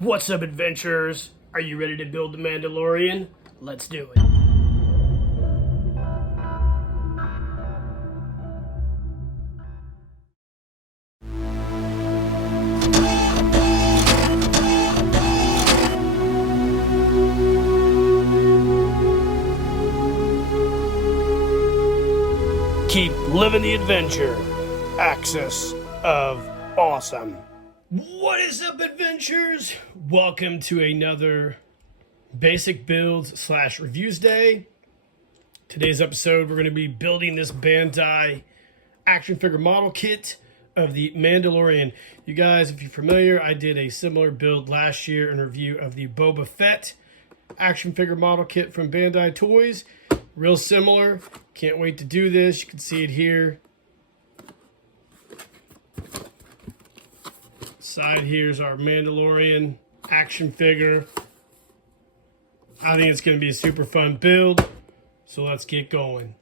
What's up, adventurers? Are you ready to build the Mandalorian? Let's do it. Keep living the adventure. Axis of Awesome. What is up, adventurers? Welcome to another basic build / reviews day. Today's episode, we're going to be building this Bandai action figure model kit of the Mandalorian. You guys, if you're familiar, I did a similar build last year in review of the Boba Fett action figure model kit from Bandai Toys. Real similar. Can't wait to do this. You can see it here. Side here's our Mandalorian action figure. I think it's going to be a super fun build. So let's get going.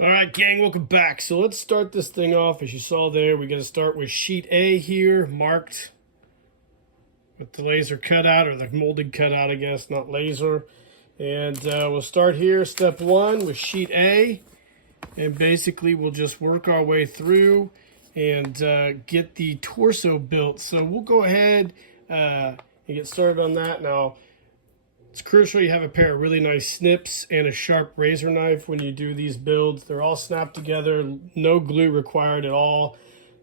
Alright, gang, welcome back. So let's start this thing off. As you saw there, we got to start with sheet A here, marked with the laser cutout, or the molded cutout, I guess, not laser. And we'll start here, step 1, with sheet A. And basically, we'll just work our way through and get the torso built. So we'll go ahead and get started on that. Now, it's crucial you have a pair of really nice snips and a sharp razor knife when you do these builds. They're all snapped together, no glue required at all.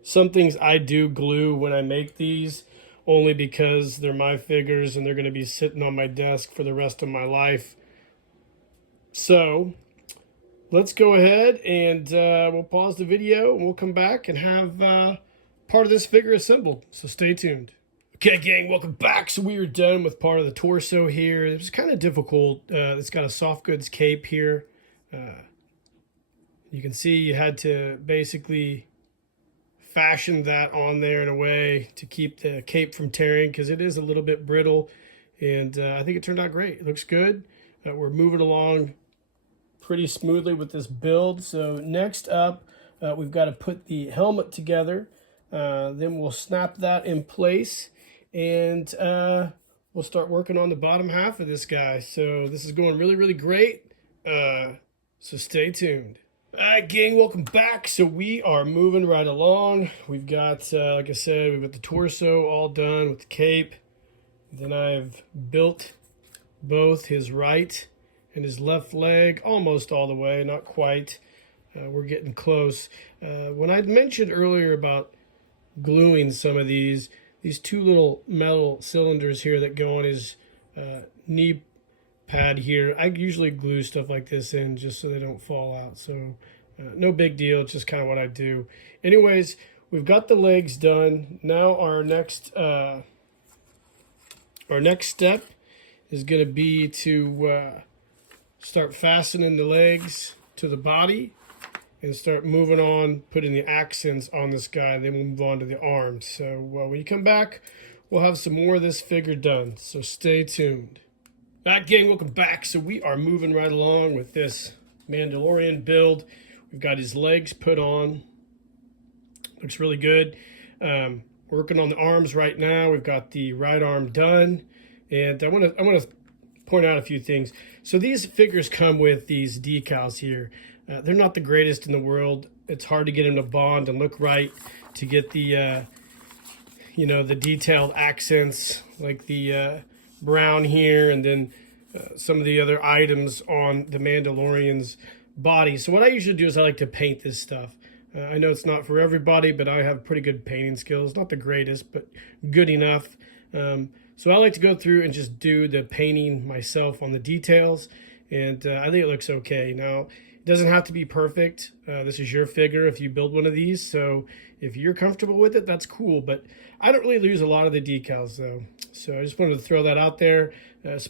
Some things I do glue when I make these, only because they're my figures and they're going to be sitting on my desk for the rest of my life. So let's go ahead and we'll pause the video and we'll come back and have part of this figure assembled. So stay tuned. Okay, gang, welcome back. So we are done with part of the torso here. It was kind of difficult. It's got a soft goods cape here. You can see you had to basically fashion that on there in a way to keep the cape from tearing, because it is a little bit brittle. And I think it turned out great. It looks good. We're moving along pretty smoothly with this build. So next up, we've got to put the helmet together. Then we'll snap that in place. And we'll start working on the bottom half of this guy. So this is going really, really great. So stay tuned. All right, gang, welcome back. So we are moving right along. We've got, like I said, we've got the torso all done with the cape. Then I've built both his right and his left leg almost all the way, not quite. We're getting close. When I mentioned earlier about gluing some of these two little metal cylinders here that go on his knee pad here, I usually glue stuff like this in just so they don't fall out. So no big deal. It's just kind of what I do. Anyways, we've got the legs done. Now our next step is going to be to start fastening the legs to the body and start moving on, putting the accents on this guy. Then we'll move on to the arms. So when you come back, we'll have some more of this figure done. So stay tuned. All right, gang, welcome back. So we are moving right along with this Mandalorian build. We've got his legs put on. Looks really good. Working on the arms right now. We've got the right arm done. And I want to point out a few things. So these figures come with these decals here. They're not the greatest in the world. It's hard to get them to bond and look right, to get the, the detailed accents, like the brown here, and then some of the other items on the Mandalorian's body. So what I usually do is I like to paint this stuff. I know it's not for everybody, but I have pretty good painting skills. Not the greatest, but good enough. So I like to go through and just do the painting myself on the details, and I think it looks okay. Now, it doesn't have to be perfect. This is your figure if you build one of these, so if you're comfortable with it, that's cool, but I don't really lose a lot of the decals, though. So I just wanted to throw that out there. As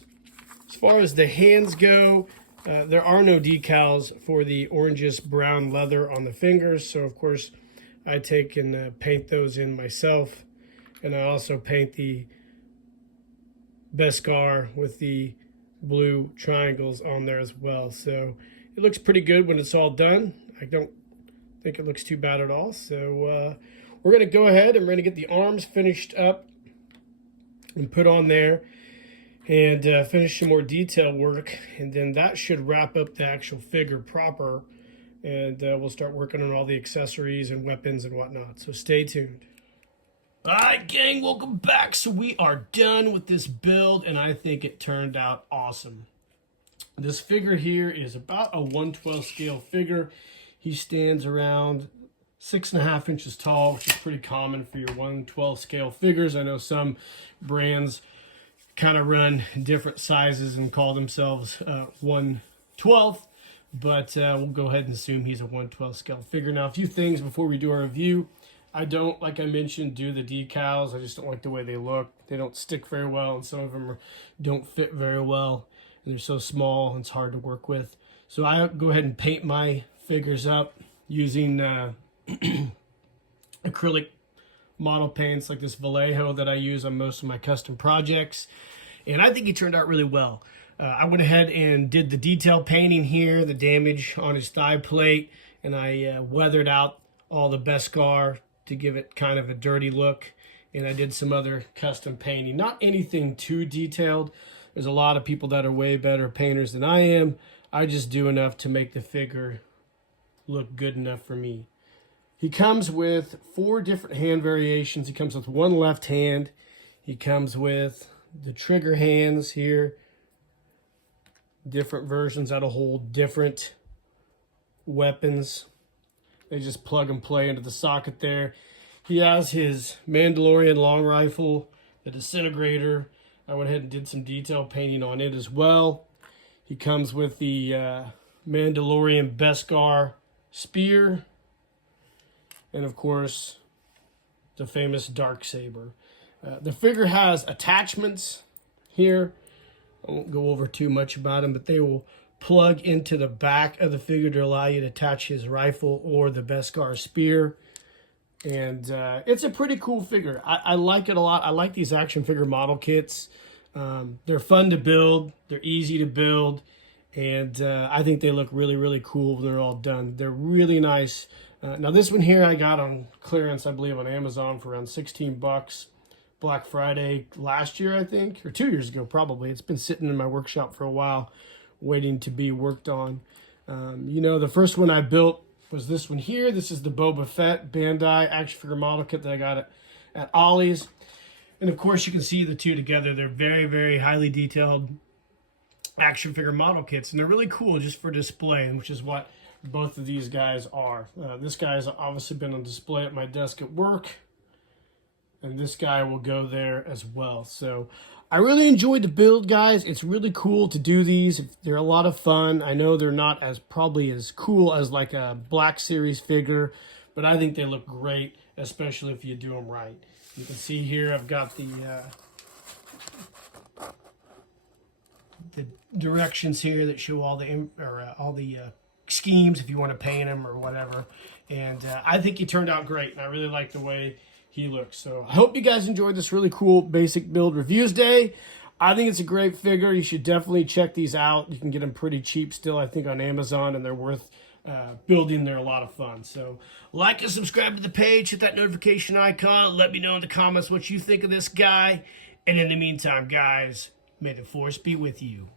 far as the hands go, there are no decals for the orangish brown leather on the fingers, so of course I take and paint those in myself, and I also paint the Beskar with the blue triangles on there as well. So it looks pretty good when it's all done. I don't think it looks too bad at all. So we're going to go ahead and we're going to get the arms finished up and put on there, and finish some more detail work, and then that should wrap up the actual figure proper, and we'll start working on all the accessories and weapons and whatnot. So stay tuned. All right, gang, welcome back. So we are done with this build, and I think it turned out awesome. This figure here is about a 1/12 scale figure. He stands around 6.5 inches tall, which is pretty common for your 1/12 scale figures. I know some brands kind of run different sizes and call themselves 1/12, but we'll go ahead and assume he's a 1/12 scale figure. Now, a few things before we do our review. I don't, like I mentioned, do the decals. I just don't like the way they look. They don't stick very well, and some of them don't fit very well, and they're so small, and it's hard to work with. So I go ahead and paint my figures up using acrylic model paints like this Vallejo that I use on most of my custom projects, and I think he turned out really well. I went ahead and did the detail painting here, the damage on his thigh plate, and I weathered out all the Beskar to give it kind of a dirty look, and I did some other custom painting. Not anything too detailed. There's a lot of people that are way better painters than I am. I just do enough to make the figure look good enough for me. He comes with 4 different hand variations. He comes with one left hand. He comes with the trigger hands here. Different versions that'll hold different weapons. They just plug and play into the socket there. He has his Mandalorian long rifle, the disintegrator. I went ahead and did some detail painting on it as well. He comes with the Mandalorian Beskar spear, and of course the famous Darksaber. The figure has attachments here. I won't go over too much about them, but they will plug into the back of the figure to allow you to attach his rifle or the Beskar spear. And it's a pretty cool figure. I like it a lot. I like these action figure model kits. They're fun to build. They're easy to build. And I think they look really, really cool when they're all done. They're really nice. Now this one here I got on clearance, I believe, on Amazon for around 16 bucks. Black Friday last year, I think, or 2 years ago probably. It's been sitting in my workshop for a while, waiting to be worked on. You know, the first one I built was this one here. This is the Boba Fett Bandai action figure model kit that I got at Ollie's. And of course you can see the two together. They're very, very highly detailed action figure model kits, and they're really cool just for display, and which is what both of these guys are. This guy has obviously been on display at my desk at work, and this guy will go there as well. So I really enjoyed the build, guys. It's really cool to do these. They're a lot of fun. I know they're not probably as cool as like a Black Series figure, but I think they look great, especially if you do them right. You can see here I've got the directions here that show all the schemes if you want to paint them or whatever. And I think he turned out great, and I really like the way he looks. So I hope you guys enjoyed this really cool basic build reviews day. I think it's a great figure. You should definitely check these out. You can get them pretty cheap still, I think, on Amazon, and they're worth building. They're a lot of fun. So like and subscribe to the page, hit that notification icon, let me know in the comments what you think of this guy, and in the meantime, guys, may the force be with you.